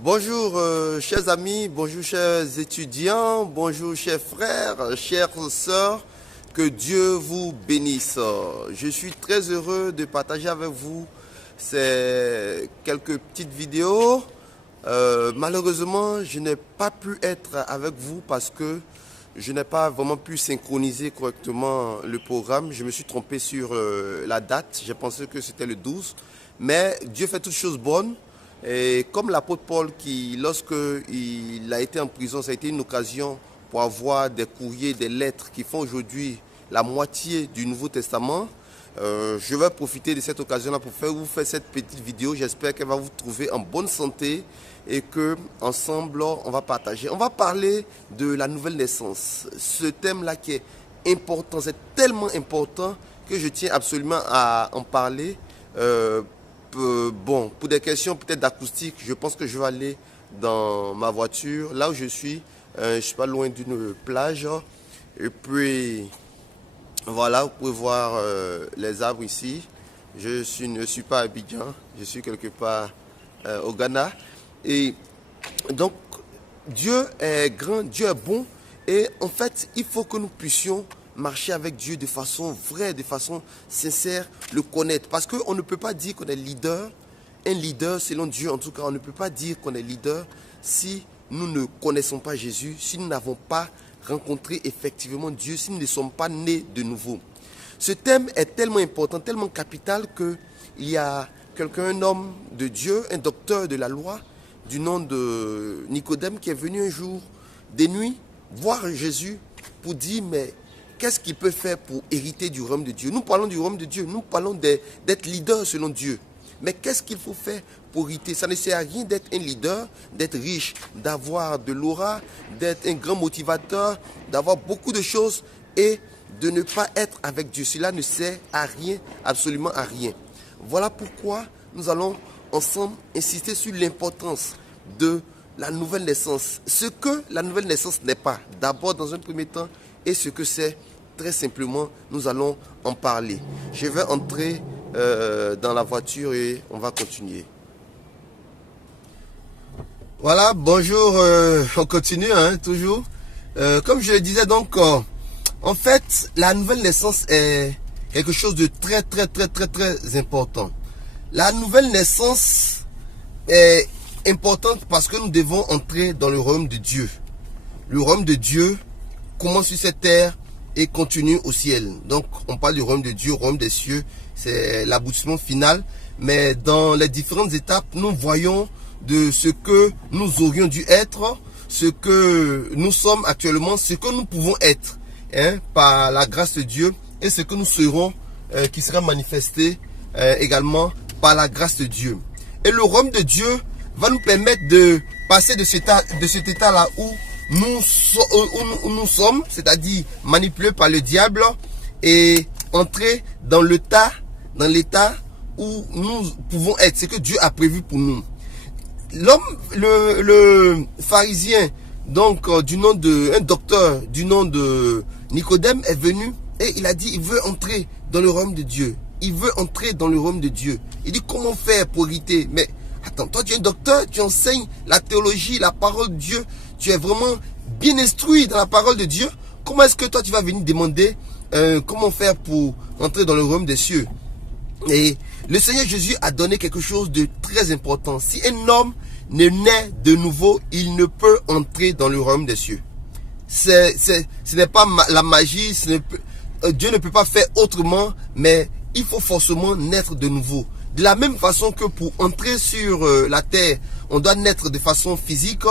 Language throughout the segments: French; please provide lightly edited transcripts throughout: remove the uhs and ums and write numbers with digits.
Bonjour chers amis, bonjour chers étudiants, bonjour chers frères, chères sœurs, que Dieu vous bénisse. Je suis très heureux de partager avec vous ces quelques petites vidéos. Malheureusement, je n'ai pas pu être avec vous parce que je n'ai pas vraiment pu synchroniser correctement le programme. Je me suis trompé sur la date, j'ai pensé que c'était le 12. Mais Dieu fait toutes choses bonnes. Et comme l'apôtre Paul, lorsque il a été en prison, ça a été une occasion pour avoir des courriers, des lettres qui font aujourd'hui la moitié du Nouveau Testament. Je vais profiter de cette occasion-là pour vous faire cette petite vidéo. J'espère qu'elle va vous trouver en bonne santé et que ensemble on va partager. On va parler de la nouvelle naissance. Ce thème-là qui est important, c'est tellement important que je tiens absolument à en parler. Bon, pour des questions peut-être d'acoustique, je pense que je vais aller dans ma voiture. Là où je suis pas loin d'une plage. Et puis, voilà, vous pouvez voir les arbres ici. Ne suis pas à Abidjan, je suis quelque part au Ghana. Et donc, Dieu est grand, Dieu est bon. Et en fait, il faut que nous puissions marcher avec Dieu de façon vraie, de façon sincère, le connaître. Parce qu'on ne peut pas dire qu'on est leader, un leader selon Dieu en tout cas, on ne peut pas dire qu'on est leader si nous ne connaissons pas Jésus, si nous n'avons pas rencontré effectivement Dieu, si nous ne sommes pas nés de nouveau. Ce thème est tellement important, tellement capital qu'il y a quelqu'un, un homme de Dieu, un docteur de la loi, du nom de Nicodème, qui est venu un jour des nuits voir Jésus pour dire, mais qu'est-ce qu'il peut faire pour hériter du royaume de Dieu? Nous parlons du royaume de Dieu, nous parlons d'être leader selon Dieu. Mais qu'est-ce qu'il faut faire pour hériter? Ça ne sert à rien d'être un leader, d'être riche, d'avoir de l'aura, d'être un grand motivateur, d'avoir beaucoup de choses et de ne pas être avec Dieu. Cela ne sert à rien, absolument à rien. Voilà pourquoi nous allons ensemble insister sur l'importance de la nouvelle naissance. Ce que la nouvelle naissance n'est pas, d'abord dans un premier temps, et ce que c'est, très simplement, nous allons en parler. Je vais entrer dans la voiture et on va continuer. Voilà, bonjour, on continue, toujours. Comme je le disais donc, en fait, la nouvelle naissance est quelque chose de très important. La nouvelle naissance est importante parce que nous devons entrer dans le royaume de Dieu. Le royaume de Dieu commence sur cette terre et continue au ciel. Donc on parle du royaume de Dieu, royaume des cieux, c'est l'aboutissement final. Mais dans les différentes étapes, nous voyons de ce que nous aurions dû être, ce que nous sommes actuellement, ce que nous pouvons être, par la grâce de Dieu, et ce que nous serons, qui sera manifesté également par la grâce de Dieu. Et le royaume de Dieu va nous permettre de passer de cet état-là où nous sommes, c'est-à-dire manipulés par le diable, et entrer dans l'état où nous pouvons être, ce que Dieu a prévu pour nous. Le pharisien, donc un docteur du nom de Nicodème est venu et il a dit, il veut entrer dans le royaume de Dieu. Il veut entrer dans le royaume de Dieu. Il dit, comment faire pour hériter? Mais attends, toi tu es un docteur, tu enseignes la théologie, la parole de Dieu, tu es vraiment bien instruit dans la parole de Dieu. Comment est-ce que toi tu vas venir demander comment faire pour entrer dans le royaume des cieux? Et le Seigneur Jésus a donné quelque chose de très important. Si un homme ne naît de nouveau, il ne peut entrer dans le royaume des cieux. Ce n'est pas la magie, Dieu ne peut pas faire autrement, mais il faut forcément naître de nouveau. De la même façon que pour entrer sur la terre, on doit naître de façon physique.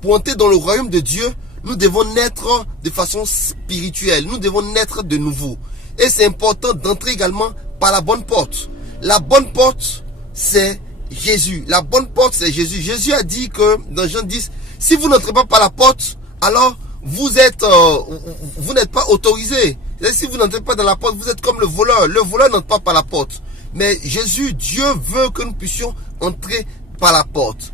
Pour entrer dans le royaume de Dieu, nous devons naître de façon spirituelle. Nous devons naître de nouveau. Et c'est important d'entrer également par la bonne porte. La bonne porte, c'est Jésus. La bonne porte, c'est Jésus. Jésus a dit que dans Jean 10, si vous n'entrez pas par la porte, alors vous n'êtes pas autorisé. Si vous n'entrez pas dans la porte, vous êtes comme le voleur. Le voleur n'entre pas par la porte. Mais Jésus, Dieu veut que nous puissions entrer par la porte.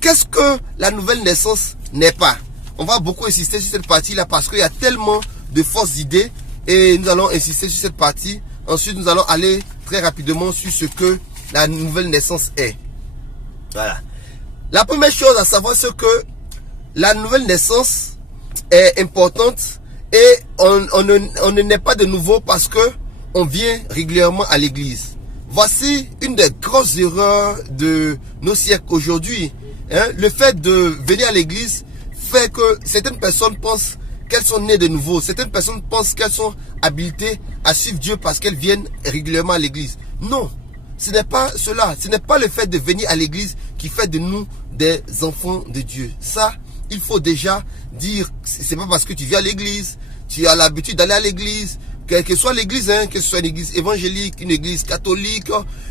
Qu'est-ce que la nouvelle naissance n'est pas? On va beaucoup insister sur cette partie-là parce qu'il y a tellement de fausses idées et nous allons insister sur cette partie. Ensuite, nous allons aller très rapidement sur ce que la nouvelle naissance est. Voilà. La première chose à savoir, c'est que la nouvelle naissance est importante et on ne naît pas de nouveau parce que on vient régulièrement à l'église. Voici une des grosses erreurs de nos siècles aujourd'hui. Le fait de venir à l'église fait que certaines personnes pensent qu'elles sont nées de nouveau. Certaines personnes pensent qu'elles sont habilitées à suivre Dieu parce qu'elles viennent régulièrement à l'église. Non, ce n'est pas cela. Ce n'est pas le fait de venir à l'église qui fait de nous des enfants de Dieu. Ça, il faut déjà dire, c'est pas parce que tu viens à l'église, tu as l'habitude d'aller à l'église, quelle que soit l'église, que ce soit une église évangélique, une église catholique,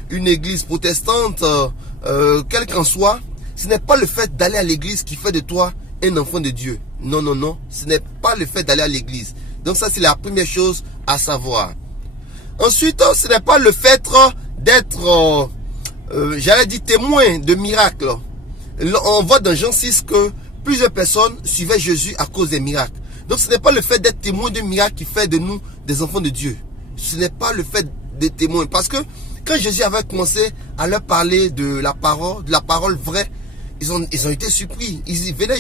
une église protestante, quelle qu'en soit, ce n'est pas le fait d'aller à l'église qui fait de toi un enfant de Dieu. Non, non, non, ce n'est pas le fait d'aller à l'église. Donc ça, c'est la première chose à savoir. Ensuite, ce n'est pas le fait d'être, j'allais dire, témoin de miracles. On voit dans Jean 6 que plusieurs personnes suivaient Jésus à cause des miracles. Donc ce n'est pas le fait d'être témoin de miracles qui fait de nous des enfants de Dieu. Ce n'est pas le fait d'être témoin. Parce que quand Jésus avait commencé à leur parler de la parole vraie, ils ont été surpris. Ils venaient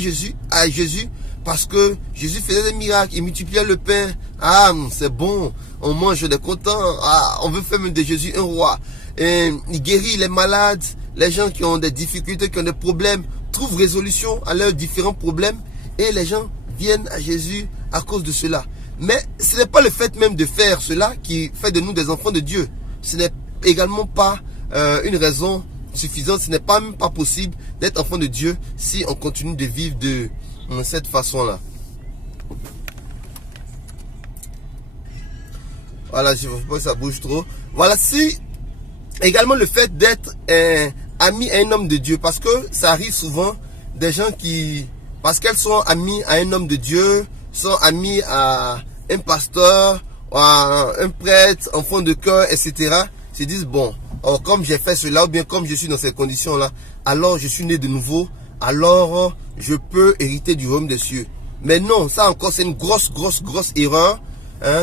à Jésus parce que Jésus faisait des miracles. Il multipliait le pain. Ah, c'est bon. On mange, on est content. Ah, on veut faire même de Jésus un roi. Et il guérit les malades, les gens qui ont des difficultés, qui ont des problèmes, trouvent résolution à leurs différents problèmes. Et les gens viennent à Jésus à cause de cela. Mais ce n'est pas le fait même de faire cela qui fait de nous des enfants de Dieu. Ce n'est également pas une raison suffisante. Ce n'est pas même pas possible d'être enfant de Dieu si on continue de vivre de cette façon-là. Voilà, je ne veux pas que ça bouge trop. Voilà, si également le fait d'être ami à un homme de Dieu, parce que ça arrive souvent des gens qui, parce qu'elles sont amies à un homme de Dieu, sont amis à un pasteur, à un prêtre, enfant de cœur, etc. Se disent, bon, comme j'ai fait cela, ou bien comme je suis dans ces conditions-là, alors je suis né de nouveau, alors je peux hériter du royaume des cieux. Mais non, ça encore, c'est une grosse erreur.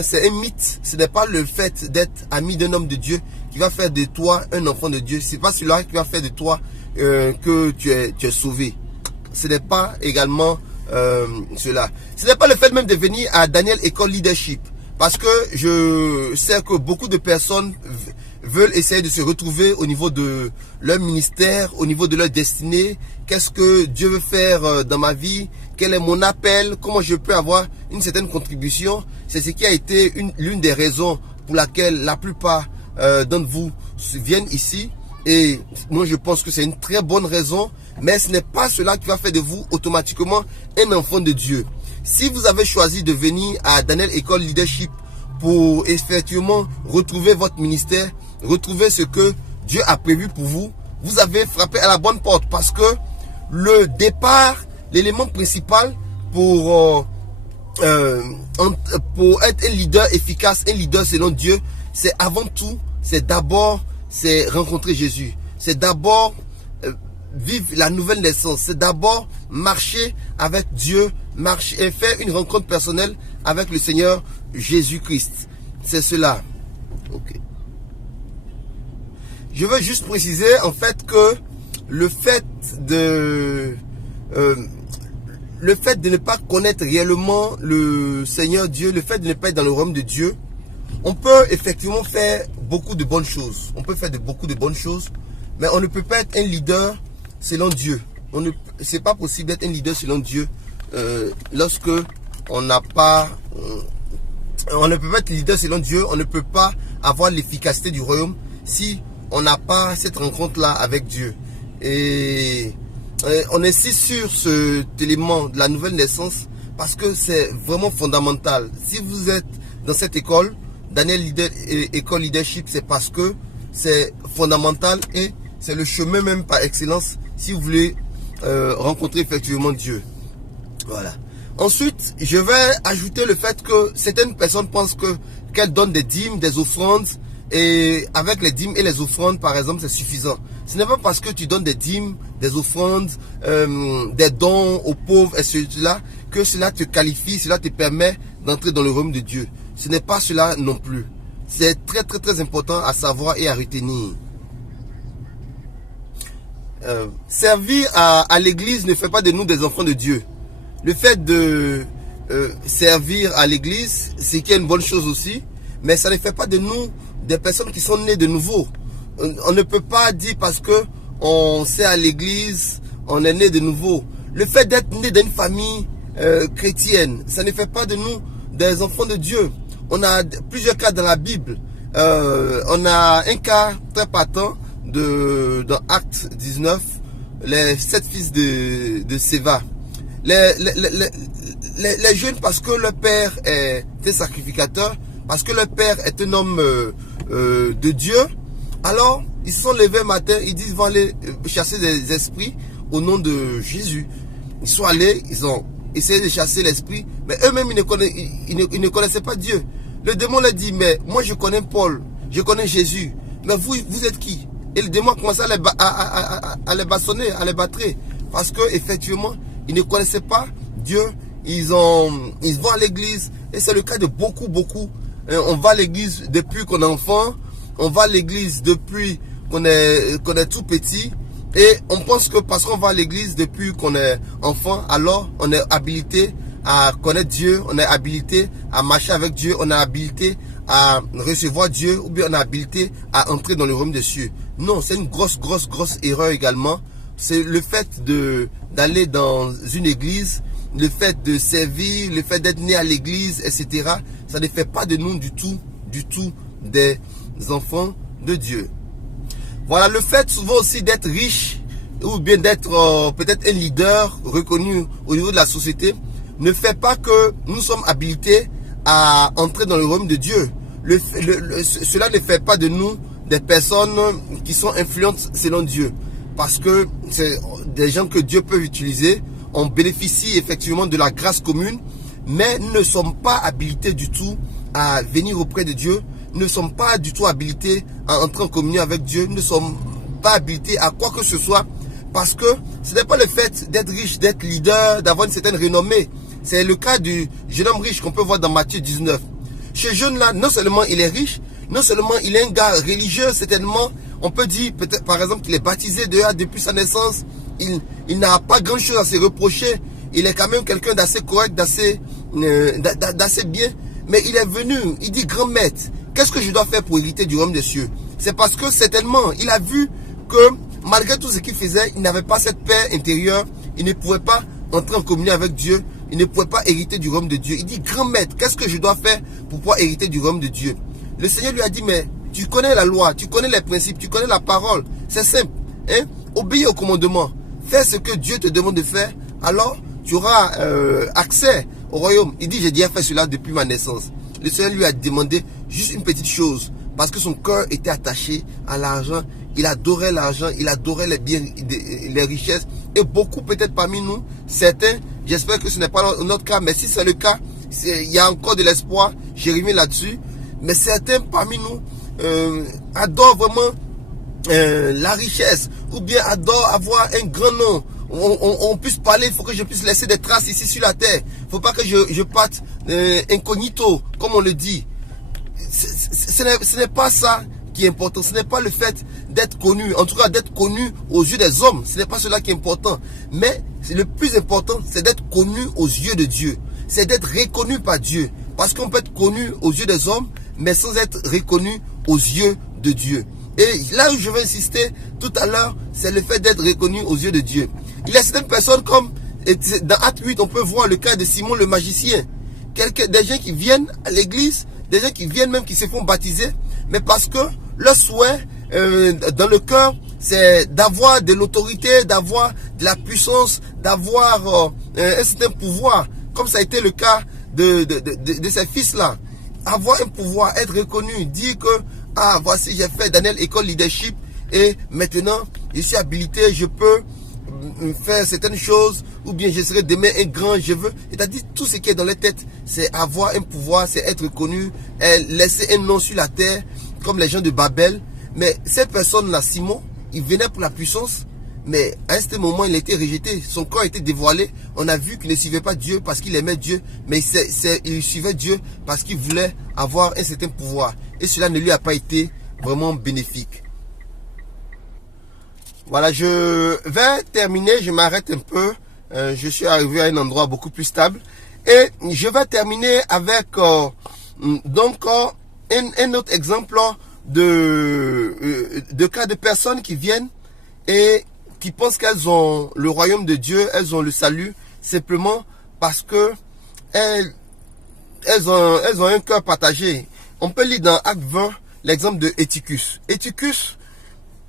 C'est un mythe. Ce n'est pas le fait d'être ami d'un homme de Dieu qui va faire de toi un enfant de Dieu. C'est pas celui-là qui va faire de toi que tu es sauvé. Ce n'est pas également cela. Ce n'est pas le fait même de venir à Daniel École Leadership. Parce que je sais que beaucoup de personnes veulent essayer de se retrouver au niveau de leur ministère, au niveau de leur destinée. Qu'est-ce que Dieu veut faire dans ma vie? Quel est mon appel? Comment je peux avoir une certaine contribution? C'est ce qui a été l'une des raisons pour laquelle la plupart d'entre vous viennent ici. Et moi, je pense que c'est une très bonne raison. Mais ce n'est pas cela qui va faire de vous automatiquement un enfant de Dieu. Si vous avez choisi de venir à Daniel École Leadership pour effectivement retrouver votre ministère, retrouver ce que Dieu a prévu pour vous, vous avez frappé à la bonne porte. Parce que le départ, l'élément principal pour être un leader efficace, un leader selon Dieu, c'est avant tout, c'est d'abord, c'est rencontrer Jésus. C'est d'abord vivre la nouvelle naissance. C'est d'abord marcher avec Dieu, marcher et faire une rencontre personnelle avec le Seigneur Jésus-Christ. C'est cela. Ok. Je veux juste préciser en fait que le fait de ne pas connaître réellement le Seigneur Dieu, le fait de ne pas être dans le royaume de Dieu, on peut effectivement faire beaucoup de bonnes choses. On peut faire beaucoup de bonnes choses, mais on ne peut pas être un leader selon Dieu. C'est pas possible d'être un leader selon Dieu lorsque on n'a pas... on ne peut pas être leader selon Dieu, on ne peut pas avoir l'efficacité du royaume si on n'a pas cette rencontre-là avec Dieu. Et on insiste sur cet élément de la nouvelle naissance parce que c'est vraiment fondamental. Si vous êtes dans cette école, Daniel École Leadership, c'est parce que c'est fondamental et c'est le chemin même par excellence si vous voulez rencontrer effectivement Dieu. Voilà. Ensuite, je vais ajouter le fait que certaines personnes pensent qu'elles donnent des dîmes, des offrandes, et avec les dîmes et les offrandes, par exemple, c'est suffisant. Ce n'est pas parce que tu donnes des dîmes, des offrandes, des dons aux pauvres et cela, que cela te qualifie, cela te permet d'entrer dans le royaume de Dieu. Ce n'est pas cela non plus. C'est très important à savoir et à retenir. Servir à l'église ne fait pas de nous des enfants de Dieu. Le fait de servir à l'église, c'est qu'il y a une bonne chose aussi, mais ça ne fait pas de nous des personnes qui sont nées de nouveau. On ne peut pas dire parce que on sert à l'église, on est né de nouveau. Le fait d'être né d'une famille chrétienne, ça ne fait pas de nous des enfants de Dieu. On a plusieurs cas dans la Bible. On a un cas très patent dans Actes 19, les 7 fils de Séva. Les jeunes, parce que leur père était sacrificateur, parce que leur père est un homme de Dieu, alors ils se sont levés un matin, ils disent vont aller chasser des esprits au nom de Jésus. Ils sont allés, ils ont essayé de chasser l'esprit, mais eux-mêmes ils ne connaissaient pas Dieu. Le démon leur dit, mais moi je connais Paul, je connais Jésus, mais vous êtes qui? Et le démon a commencé à les bâtonner, à les battre, parce que effectivement ils ne connaissaient pas Dieu. Ils vont à l'église, et c'est le cas de beaucoup. On va à l'église depuis qu'on est enfant, on va à l'église depuis qu'on est tout petit, et on pense que parce qu'on va à l'église depuis qu'on est enfant, alors on est habilité à connaître Dieu, on est habilité à marcher avec Dieu, on est habilité à recevoir Dieu, ou bien on est habilité à entrer dans le royaume des cieux. Non, c'est une grosse erreur également. C'est le fait d'aller dans une église, le fait de servir, le fait d'être né à l'église, etc. Ça ne fait pas de nous du tout des enfants de Dieu. Voilà, le fait souvent aussi d'être riche, ou bien d'être peut-être un leader reconnu au niveau de la société, ne fait pas que nous sommes habilités à entrer dans le royaume de Dieu. Cela ne fait pas de nous des personnes qui sont influentes selon Dieu. Parce que c'est des gens que Dieu peut utiliser. On bénéficie effectivement de la grâce commune, mais nous ne sommes pas habilités du tout à venir auprès de Dieu. Nous ne sommes pas du tout habilités à entrer en communion avec Dieu. Nous ne sommes pas habilités à quoi que ce soit. Parce que ce n'est pas le fait d'être riche, d'être leader, d'avoir une certaine renommée. C'est le cas du jeune homme riche qu'on peut voir dans Matthieu 19. Ce jeune-là, non seulement il est riche, non seulement il est un gars religieux, certainement, on peut dire peut-être par exemple qu'il est baptisé depuis sa naissance. Il n'a pas grand-chose à se reprocher. Il est quand même quelqu'un d'assez correct, d'assez bien. Mais il est venu, il dit, grand maître, qu'est-ce que je dois faire pour hériter du royaume des cieux? C'est parce que certainement, il a vu que malgré tout ce qu'il faisait, il n'avait pas cette paix intérieure. Il ne pouvait pas entrer en communion avec Dieu. Il ne pouvait pas hériter du royaume de Dieu. Il dit, grand maître, qu'est-ce que je dois faire pour pouvoir hériter du royaume de Dieu? Le Seigneur lui a dit, mais tu connais la loi, tu connais les principes, tu connais la parole. C'est simple. Hein? Obéis au commandement. Fais ce que Dieu te demande de faire. Alors, tu auras accès au royaume. Il dit, j'ai déjà fait cela depuis ma naissance. Le Seigneur lui a demandé juste une petite chose. Parce que son cœur était attaché à l'argent. Il adorait l'argent, il adorait les biens, les richesses. Et beaucoup peut-être parmi nous, certains, j'espère que ce n'est pas notre cas, mais si c'est le cas, il y a encore de l'espoir. J'ai remis là-dessus. Mais certains parmi nous adorent vraiment la richesse, ou bien adorent avoir un grand nom. On puisse parler, il faut que je puisse laisser des traces ici sur la terre. Il ne faut pas que je parte incognito, comme on le dit. Ce n'est pas ça qui est important. Ce n'est pas le fait d'être connu, en tout cas d'être connu aux yeux des hommes. Ce n'est pas cela qui est important. Mais le plus important, c'est d'être connu aux yeux de Dieu. C'est d'être reconnu par Dieu. Parce qu'on peut être connu aux yeux des hommes, mais sans être reconnu aux yeux de Dieu. Et là où je vais insister tout à l'heure, c'est le fait d'être reconnu aux yeux de Dieu. Il y a certaines personnes comme, dans Acte 8, on peut voir le cas de Simon le magicien. Des gens qui viennent à l'église, des gens qui viennent même, qui se font baptiser, mais parce que leur souhait dans le cœur, c'est d'avoir de l'autorité, d'avoir de la puissance, d'avoir un certain pouvoir, comme ça a été le cas de ces fils-là. Avoir un pouvoir, être reconnu, dire que, ah, voici, j'ai fait Daniel École Leadership et maintenant, je suis habilité, je peux faire certaines choses, ou bien je serai demain un grand, je veux. C'est-à-dire, tout ce qui est dans les têtes, c'est avoir un pouvoir, c'est être reconnu, laisser un nom sur la terre, comme les gens de Babel. Mais cette personne-là, Simon, il venait pour la puissance, mais à un certain moment, il a été rejeté. Son corps a été dévoilé. On a vu qu'il ne suivait pas Dieu parce qu'il aimait Dieu, mais il suivait Dieu parce qu'il voulait avoir un certain pouvoir. Et cela ne lui a pas été vraiment bénéfique. Voilà, je vais terminer, je m'arrête un peu. Je suis arrivé à un endroit beaucoup plus stable. Et je vais terminer avec un autre exemple de cas de personnes qui viennent et qui pensent qu'elles ont le royaume de Dieu, elles ont le salut, simplement parce que elles ont un cœur partagé. On peut lire dans Acte 20 l'exemple de Eutychus. Eutychus,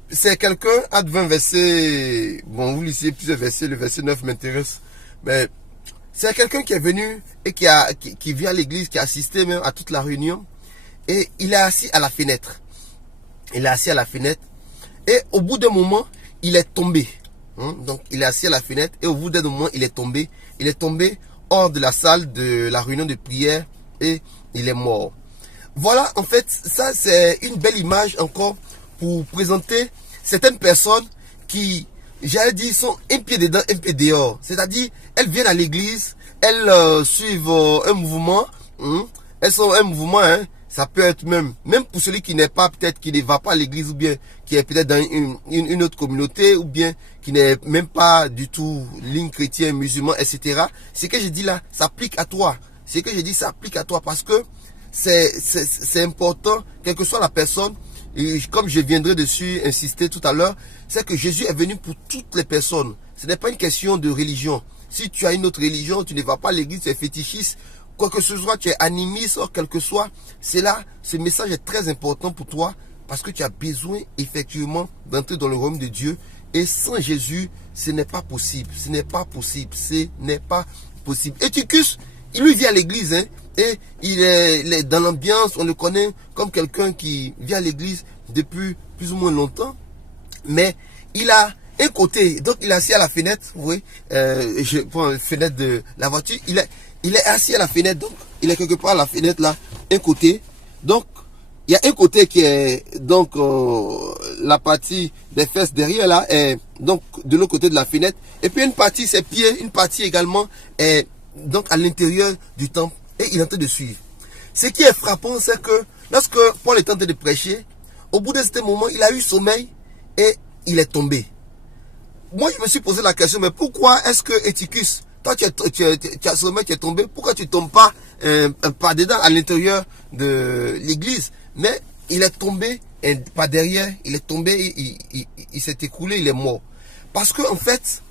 c'est quelqu'un, Acte 20 verset, bon vous lisez plusieurs versets, le verset 9 m'intéresse, mais c'est quelqu'un qui est venu et qui vient à l'église, qui a assisté même à toute la réunion, et il est assis à la fenêtre. Il est assis à la fenêtre, et au bout d'un moment, il est tombé. Donc il est assis à la fenêtre, et au bout d'un moment, il est tombé. Il est tombé hors de la salle de la réunion de prière, et il est mort. Voilà, en fait, ça c'est une belle image encore pour présenter certaines personnes qui, j'allais dire, sont un pied dedans, un pied dehors. C'est-à-dire, elles viennent à l'église, elles suivent un mouvement, elles sont un mouvement, ça peut être même pour celui qui n'est pas, peut-être qui ne va pas à l'église, ou bien qui est peut-être dans une autre communauté, ou bien qui n'est même pas du tout ligne chrétien, musulman, etc. Ce que je dis là, ça s'applique à toi. Ce que je dis, ça s'applique à toi parce que c'est important, quelle que soit la personne. Et comme je viendrai dessus insister tout à l'heure, c'est que Jésus est venu pour toutes les personnes. Ce n'est pas une question de religion. Si tu as une autre religion, tu ne vas pas à l'église, tu es fétichiste, quoi que ce soit, tu es animiste, ou quel que soit, c'est là, ce message est très important pour toi parce que tu as besoin effectivement d'entrer dans le royaume de Dieu. Et sans Jésus, ce n'est pas possible. Ce n'est pas possible. Ce n'est pas possible. Eutychus, il lui vient à l'église, et il est dans l'ambiance, on le connaît comme quelqu'un qui vient à l'église depuis plus ou moins longtemps. Mais il a un côté, donc il est assis à la fenêtre, vous voyez, je prends la fenêtre de la voiture, il est assis à la fenêtre, donc il est quelque part à la fenêtre là, un côté. Donc il y a un côté qui est donc la partie des fesses derrière là, est donc de l'autre côté de la fenêtre. Et puis une partie ses pieds, une partie également est donc à l'intérieur du temple. Et il est en train de suivre. Ce qui est frappant, c'est que lorsque Paul est en train de prêcher, au bout de ce moment, il a eu sommeil et il est tombé. Moi, je me suis posé la question, mais pourquoi est-ce que Eutychus, toi tu as sommeil, tu es tombé, pourquoi tu ne tombes pas par dedans, à l'intérieur de l'église? Mais il est tombé, pas derrière, il est tombé, il s'est écroulé, il est mort. Parce que en fait,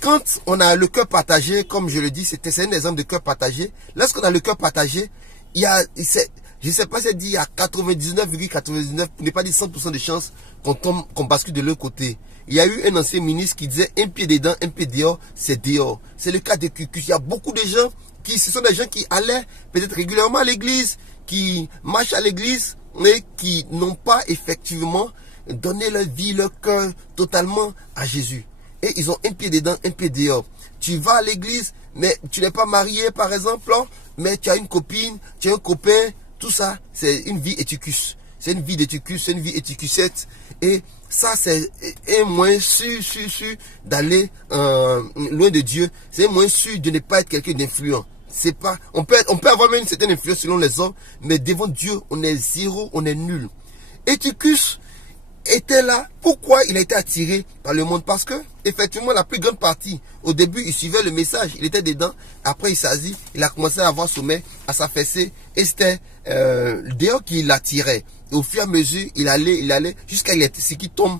quand on a le cœur partagé, comme je le dis, c'est un exemple de cœur partagé. Lorsqu'on a le cœur partagé, il y a, je ne sais pas si dit, il y a 99,99, pour ne pas dire 100% de chances qu'on bascule de l'autre côté. Il y a eu un ancien ministre qui disait un pied dedans, un pied dehors, c'est dehors. C'est le cas de Eutychus. Il y a beaucoup de gens ce sont des gens qui allaient peut-être régulièrement à l'église, qui marchent à l'église, mais qui n'ont pas effectivement donné leur vie, leur cœur totalement à Jésus. Et ils ont un pied dedans, un pied dehors. Tu vas à l'église, mais tu n'es pas marié par exemple, mais tu as une copine, tu as un copain, tout ça, c'est une vie Eutychus. C'est une vie d'Eutychus, c'est une vie eutychusette. Et ça, c'est un moyen sûr d'aller loin de Dieu. C'est un moyen sûr de ne pas être quelqu'un d'influent. C'est pas, on peut avoir même une certaine influence selon les hommes, mais devant Dieu, on est zéro, on est nul. Eutychus était là. Pourquoi il a été attiré par le monde? Parce que, effectivement, la plus grande partie, au début, il suivait le message, il était dedans. Après, il s'assit, il a commencé à avoir sommeil, à s'affaisser, et c'était dehors qui l'attirait. Et au fur et à mesure, il allait, jusqu'à ce qu'il tombe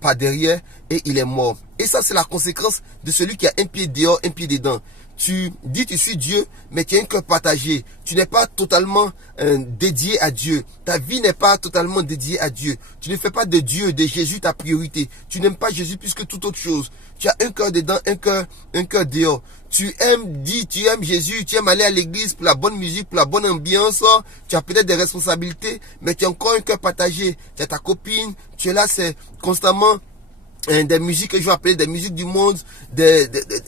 par derrière, et il est mort. Et ça, c'est la conséquence de celui qui a un pied dehors, un pied dedans. Tu dis tu suis Dieu, mais tu as un cœur partagé. Tu n'es pas totalement dédié à Dieu. Ta vie n'est pas totalement dédiée à Dieu. Tu ne fais pas de Dieu, de Jésus ta priorité. Tu n'aimes pas Jésus plus que toute autre chose. Tu as un cœur dedans, un cœur dehors. Tu aimes Jésus, tu aimes aller à l'église pour la bonne musique, pour la bonne ambiance. Tu as peut-être des responsabilités, mais tu as encore un cœur partagé. Tu as ta copine, tu es là, c'est constamment des musiques que je vais appeler des musiques du monde,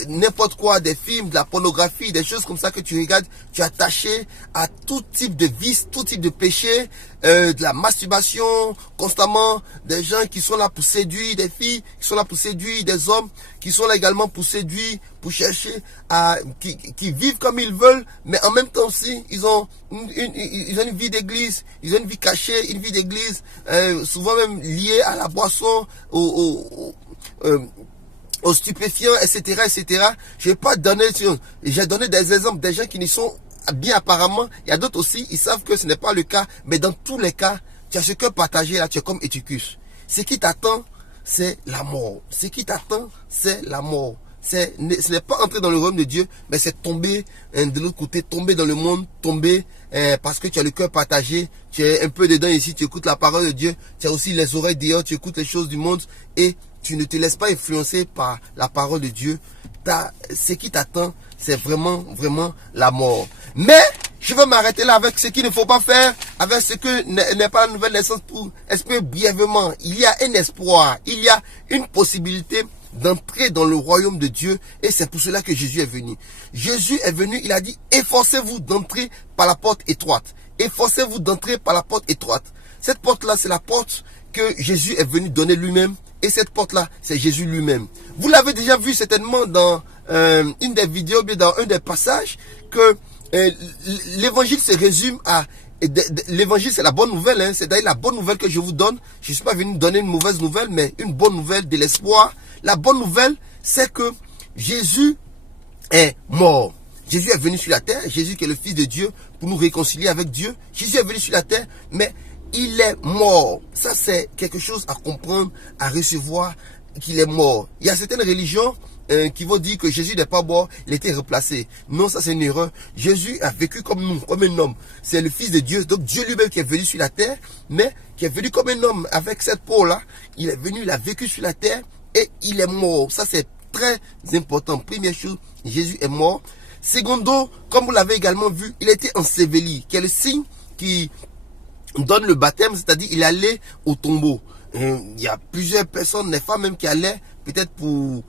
n'importe quoi, des films, de la pornographie, des choses comme ça que tu regardes, tu es attaché à tout type de vice, tout type de péché, de la masturbation, constamment, des gens qui sont là pour séduire des filles, qui sont là pour séduire des hommes, qui sont là également pour séduire, pour chercher à, qui vivent comme ils veulent, mais en même temps aussi, ils ont une vie d'église, ils ont une vie cachée, une vie d'église, souvent même liée à la boisson, aux stupéfiants, etc., etc. Je vais pas donner, j'ai donné des exemples des gens qui n'y sont bien apparemment. Il y a d'autres aussi, ils savent que ce n'est pas le cas, mais dans tous les cas, tu as ce cœur partagé là, tu es comme Eutychus. Ce qui t'attend, c'est la mort. Ce qui t'attend, c'est la mort. Ce n'est pas entrer dans le royaume de Dieu, mais c'est tomber de l'autre côté, tomber dans le monde, tomber parce que tu as le cœur partagé, tu es un peu dedans ici, tu écoutes la parole de Dieu, tu as aussi les oreilles dehors, tu écoutes les choses du monde et tu ne te laisses pas influencer par la parole de Dieu. Ce qui t'attend, c'est vraiment, vraiment la mort. Mais je veux m'arrêter là avec ce qu'il ne faut pas faire, avec ce que n'est pas la nouvelle naissance pour espérer brièvement. Il y a un espoir, il y a une possibilité d'entrer dans le royaume de Dieu et c'est pour cela que Jésus est venu. Jésus est venu, il a dit, efforcez-vous d'entrer par la porte étroite. Efforcez-vous d'entrer par la porte étroite. Cette porte-là, c'est la porte que Jésus est venu donner lui-même et cette porte-là, c'est Jésus lui-même. Vous l'avez déjà vu certainement dans une des vidéos, bien dans un des passages, que l'évangile se résume à... L'évangile, c'est la bonne nouvelle, hein, c'est d'ailleurs la bonne nouvelle que je vous donne. Je ne suis pas venu donner une mauvaise nouvelle, mais une bonne nouvelle, de l'espoir. La bonne nouvelle, c'est que Jésus est mort. Jésus est venu sur la terre, Jésus qui est le Fils de Dieu, pour nous réconcilier avec Dieu. Jésus est venu sur la terre, mais il est mort. Ça, c'est quelque chose à comprendre, à recevoir, qu'il est mort. Il y a certaines religions qui vont dire que Jésus n'est pas mort, il était replacé. Non, ça c'est une erreur. Jésus a vécu comme nous, comme un homme. C'est le Fils de Dieu, donc Dieu lui-même qui est venu sur la terre, mais qui est venu comme un homme avec cette peau-là. Il est venu, il a vécu sur la terre et il est mort. Ça c'est très important. Première chose, Jésus est mort. Secondo, comme vous l'avez également vu, il était enseveli, qui est le signe qui donne le baptême, c'est-à-dire il allait au tombeau. Il y a plusieurs personnes, des femmes même qui allaient peut-être pour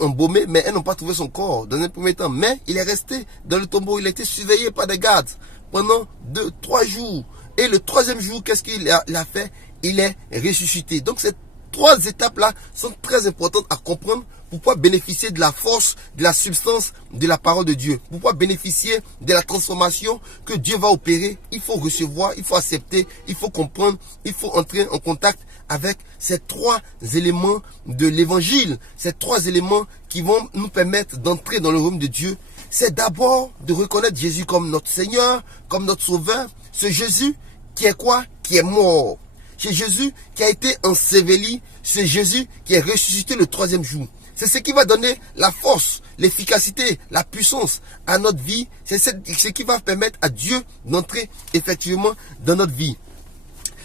embaumer, mais elles n'ont pas trouvé son corps dans un premier temps. Mais il est resté dans le tombeau, il a été surveillé par des gardes pendant 2-3 jours. Et le troisième jour, qu'est-ce qu'il a fait? Il est ressuscité. Donc ces trois étapes-là sont très importantes à comprendre pour pouvoir bénéficier de la force, de la substance de la parole de Dieu. Pour pouvoir bénéficier de la transformation que Dieu va opérer, il faut recevoir, il faut accepter, il faut comprendre, il faut entrer en contact avec ces trois éléments de l'évangile. Ces trois éléments qui vont nous permettre d'entrer dans le royaume de Dieu. C'est d'abord de reconnaître Jésus comme notre Seigneur, comme notre Sauveur. Ce Jésus qui est quoi? Qui est mort. C'est Jésus qui a été enseveli. C'est Jésus qui est ressuscité le troisième jour. C'est ce qui va donner la force, l'efficacité, la puissance à notre vie. C'est ce qui va permettre à Dieu d'entrer effectivement dans notre vie.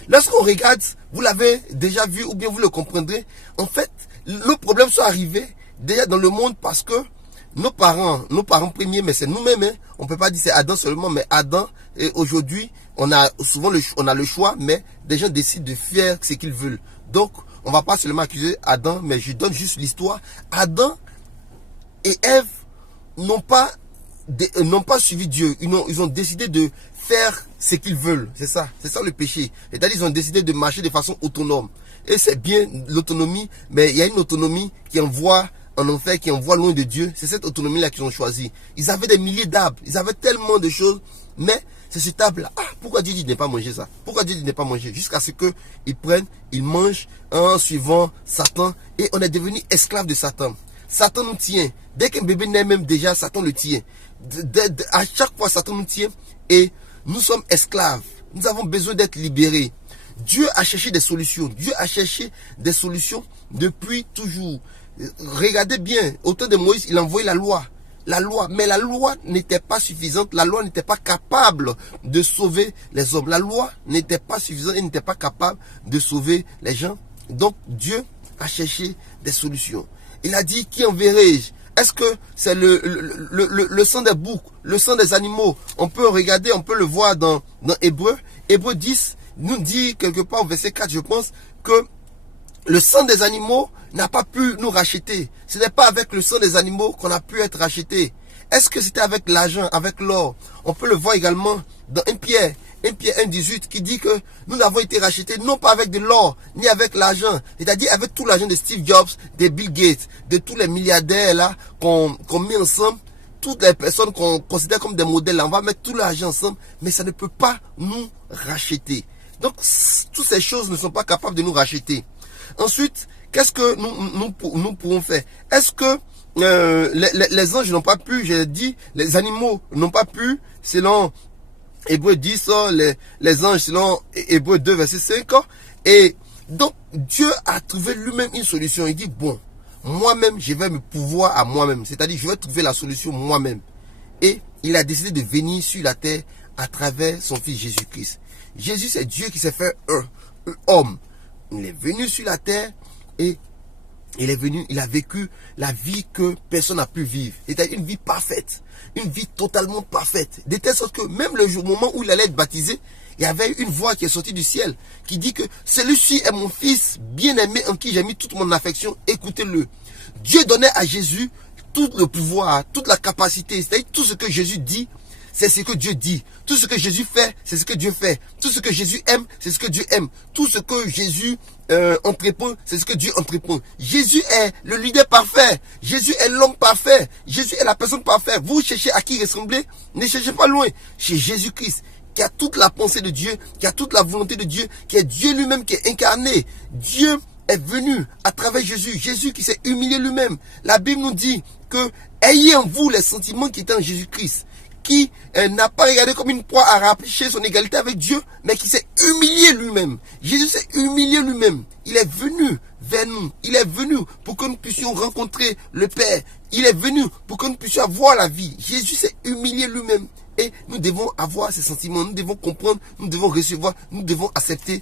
Lorsqu'on regarde, vous l'avez déjà vu ou bien vous le comprendrez, en fait, nos problèmes sont arrivés déjà dans le monde parce que nos parents premiers, mais c'est nous-mêmes, hein, on ne peut pas dire c'est Adam seulement, mais Adam, et aujourd'hui, on a souvent le choix, mais des gens décident de faire ce qu'ils veulent. Donc, on ne va pas seulement accuser Adam, mais je donne juste l'histoire. Adam et Ève n'ont pas suivi Dieu. Ils ont décidé de faire ce qu'ils veulent. C'est ça le péché. C'est-à-dire ils ont décidé de marcher de façon autonome. Et c'est bien l'autonomie, mais il y a une autonomie qui envoie en enfer, qui envoie loin de Dieu. C'est cette autonomie-là qu'ils ont choisi. Ils avaient des milliers d'arbres, ils avaient tellement de choses, mais c'est cet arbre-là. Ah, pourquoi Dieu dit de ne pas manger ça? Pourquoi Dieu dit de ne pas manger? Jusqu'à ce qu'ils prennent, ils mangent en suivant Satan, et on est devenu esclave de Satan. Satan nous tient. Dès qu'un bébé naît même déjà, Satan le tient. À chaque fois, Satan nous tient et nous sommes esclaves. Nous avons besoin d'être libérés. Dieu a cherché des solutions. Dieu a cherché des solutions depuis toujours. Regardez bien, au temps de Moïse, il a envoyé la loi. Mais la loi n'était pas suffisante. La loi n'était pas capable de sauver les hommes. La loi n'était pas suffisante et n'était pas capable de sauver les gens. Donc Dieu a cherché des solutions. Il a dit, qui enverrai-je? Est-ce que c'est le sang des boucs, le sang des animaux? On peut regarder, on peut le voir dans Hébreu. Hébreu 10 nous dit quelque part au verset 4, je pense, que le sang des animaux n'a pas pu nous racheter. Ce n'est pas avec le sang des animaux qu'on a pu être racheté. Est-ce que c'était avec l'argent, avec l'or? On peut le voir également dans 1 Pierre 1,18 qui dit que nous avons été rachetés non pas avec de l'or, ni avec l'argent. C'est-à-dire avec tout l'argent de Steve Jobs, de Bill Gates, de tous les milliardaires là qu'on met ensemble, toutes les personnes qu'on considère comme des modèles là, on va mettre tout l'argent ensemble, mais ça ne peut pas nous racheter. Donc toutes ces choses ne sont pas capables de nous racheter. Ensuite, qu'est-ce que nous pouvons faire? Est-ce que les anges n'ont pas pu, j'ai dit, les animaux n'ont pas pu, selon Hébreux 10, les anges, selon Hébreux 2, verset 5. Et donc, Dieu a trouvé lui-même une solution. Il dit, bon, moi-même, je vais me pouvoir à moi-même. C'est-à-dire, je vais trouver la solution moi-même. Et il a décidé de venir sur la terre à travers son fils Jésus-Christ. Jésus, c'est Dieu qui s'est fait un homme. Il est venu sur la terre et il a vécu la vie que personne n'a pu vivre. C'était une vie parfaite, une vie totalement parfaite. De telle sorte que même le moment où il allait être baptisé, il y avait une voix qui est sortie du ciel, qui dit que celui-ci est mon fils bien-aimé en qui j'ai mis toute mon affection, écoutez-le. Dieu donnait à Jésus tout le pouvoir, toute la capacité, c'est-à-dire tout ce que Jésus dit, c'est ce que Dieu dit. Tout ce que Jésus fait, c'est ce que Dieu fait. Tout ce que Jésus aime, c'est ce que Dieu aime. Tout ce que Jésus entreprend, c'est ce que Dieu entreprend. Jésus est le leader parfait. Jésus est l'homme parfait. Jésus est la personne parfaite. Vous cherchez à qui ressembler, ne cherchez pas loin. Chez Jésus-Christ, qui a toute la pensée de Dieu, qui a toute la volonté de Dieu, qui est Dieu lui-même qui est incarné. Dieu est venu à travers Jésus. Jésus qui s'est humilié lui-même. La Bible nous dit que ayez en vous les sentiments qui étaient en Jésus-Christ, qui n'a pas regardé comme une proie à rapprocher son égalité avec Dieu, mais qui s'est humilié lui-même. Jésus s'est humilié lui-même. Il est venu vers nous. Il est venu pour que nous puissions rencontrer le Père. Il est venu pour que nous puissions avoir la vie. Jésus s'est humilié lui-même. Et nous devons avoir ces sentiments. Nous devons comprendre, nous devons recevoir, nous devons accepter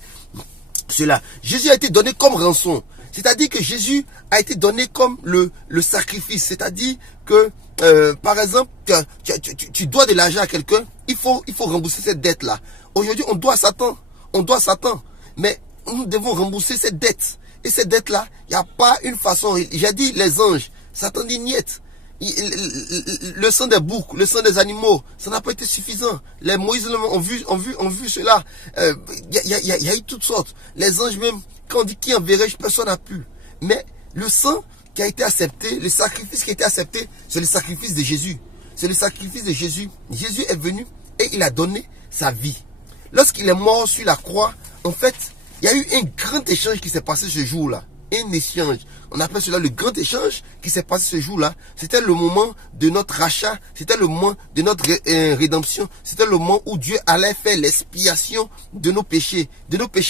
cela. Jésus a été donné comme rançon. C'est-à-dire que Jésus a été donné comme le sacrifice. C'est-à-dire que, par exemple, tu dois de l'argent à quelqu'un, il faut rembourser cette dette-là. Aujourd'hui, on doit Satan. Mais nous devons rembourser cette dette. Et cette dette-là, il n'y a pas une façon. J'ai dit les anges. Satan dit niet. Le sang des boucs, le sang des animaux, ça n'a pas été suffisant. Les Moïse ont vu cela. Il y a eu toutes sortes. Les anges même, quand on dit qui enverrai, personne n'a pu. Mais le sang qui a été accepté, le sacrifice qui a été accepté, c'est le sacrifice de Jésus. C'est le sacrifice de Jésus. Jésus est venu et il a donné sa vie. Lorsqu'il est mort sur la croix, en fait, il y a eu un grand échange qui s'est passé ce jour-là. Un échange. On appelle cela le grand échange qui s'est passé ce jour-là. C'était le moment de notre rachat. C'était le moment de notre rédemption. C'était le moment où Dieu allait faire l'expiation de nos péchés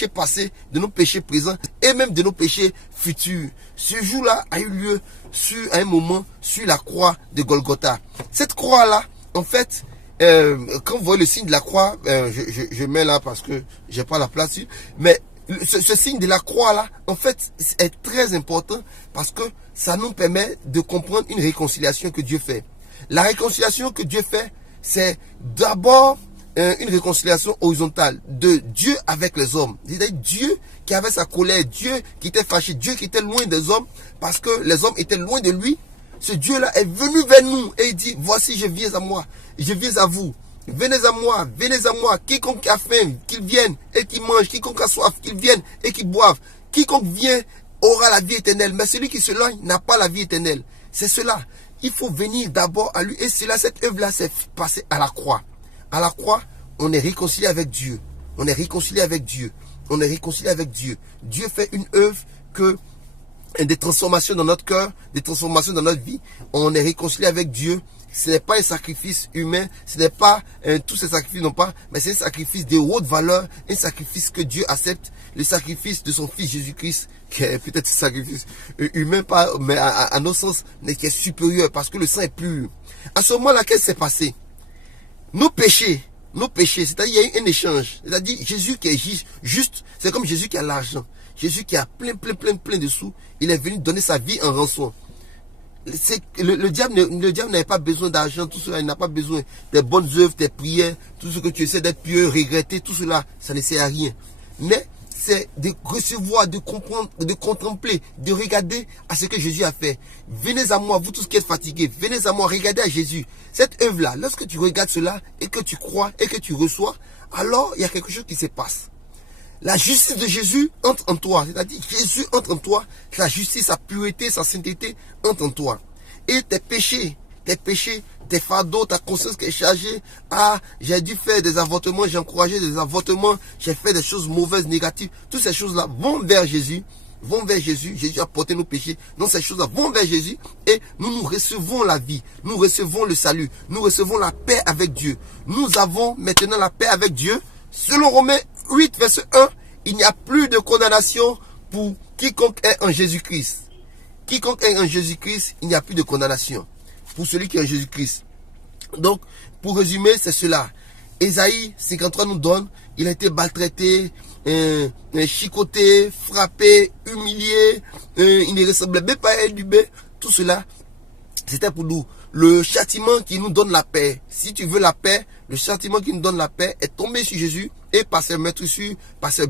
passés, de nos péchés présents et même de nos péchés futurs. Ce jour-là a eu lieu à un moment sur la croix de Golgotha. Cette croix-là, en fait, quand vous voyez le signe de la croix, je mets là parce que j'ai pas la place, mais ce signe de la croix là, en fait, est très important parce que ça nous permet de comprendre une réconciliation que Dieu fait. La réconciliation que Dieu fait, c'est d'abord une réconciliation horizontale de Dieu avec les hommes. C'est-à-dire Dieu qui avait sa colère, Dieu qui était fâché, Dieu qui était loin des hommes parce que les hommes étaient loin de lui. Ce Dieu-là est venu vers nous et il dit, voici je viens à moi, je viens à vous. Venez à moi, quiconque a faim, qu'il vienne et qu'il mange, quiconque a soif, qu'il vienne et qu'il boive. Quiconque vient aura la vie éternelle, mais celui qui se loigne n'a pas la vie éternelle. C'est cela. Il faut venir d'abord à lui. Et cela, cette œuvre-là s'est passée à la croix. À la croix, on est réconcilié avec Dieu. On est réconcilié avec Dieu. On est réconcilié avec Dieu. Dieu fait une œuvre que des transformations dans notre cœur, des transformations dans notre vie. On est réconcilié avec Dieu. Ce n'est pas un sacrifice humain, ce n'est pas tous ces sacrifices non pas, mais c'est un sacrifice de haute valeur, un sacrifice que Dieu accepte, le sacrifice de son fils Jésus-Christ, qui est peut-être un sacrifice humain, pas, mais à nos sens, mais qui est supérieur parce que le sang est pur. À ce moment-là, qu'est-ce qui s'est passé? Nos péchés, c'est-à-dire il y a eu un échange, c'est-à-dire Jésus qui est juste, c'est comme Jésus qui a l'argent, Jésus qui a plein de sous, il est venu donner sa vie en rançon. Le diable n'avait pas besoin d'argent, tout cela, il n'a pas besoin des bonnes œuvres, des prières, tout ce que tu essaies d'être pieux, regretter, tout cela, ça ne sert à rien. Mais c'est de recevoir, de comprendre, de contempler, de regarder à ce que Jésus a fait. Venez à moi, vous tous qui êtes fatigués, venez à moi, regardez à Jésus. Cette œuvre-là, lorsque tu regardes cela et que tu crois et que tu reçois, alors il y a quelque chose qui se passe. La justice de Jésus entre en toi. C'est-à-dire Jésus entre en toi. Sa justice, sa pureté, sa sainteté entre en toi. Et tes péchés, tes fardeaux, ta conscience qui est chargée. Ah, j'ai dû faire des avortements, j'ai encouragé des avortements, j'ai fait des choses mauvaises, négatives. Toutes ces choses-là vont vers Jésus. vont vers Jésus. Jésus a porté nos péchés. Donc ces choses-là vont vers Jésus et nous recevons la vie. Nous recevons le salut. Nous recevons la paix avec Dieu. Nous avons maintenant la paix avec Dieu. Selon Romains 8, verset 1, il n'y a plus de condamnation pour quiconque est en Jésus-Christ. Quiconque est en Jésus-Christ, il n'y a plus de condamnation pour celui qui est en Jésus-Christ. Donc, pour résumer, c'est cela. Ésaïe 53 nous donne, il a été maltraité, chicoté, frappé, humilié, il ne ressemblait même pas à du bé. Tout cela, c'était pour nous. Le châtiment qui nous donne la paix. Si tu veux la paix, le châtiment qui nous donne la paix est tombé sur Jésus et par ses meurtrissures, par ses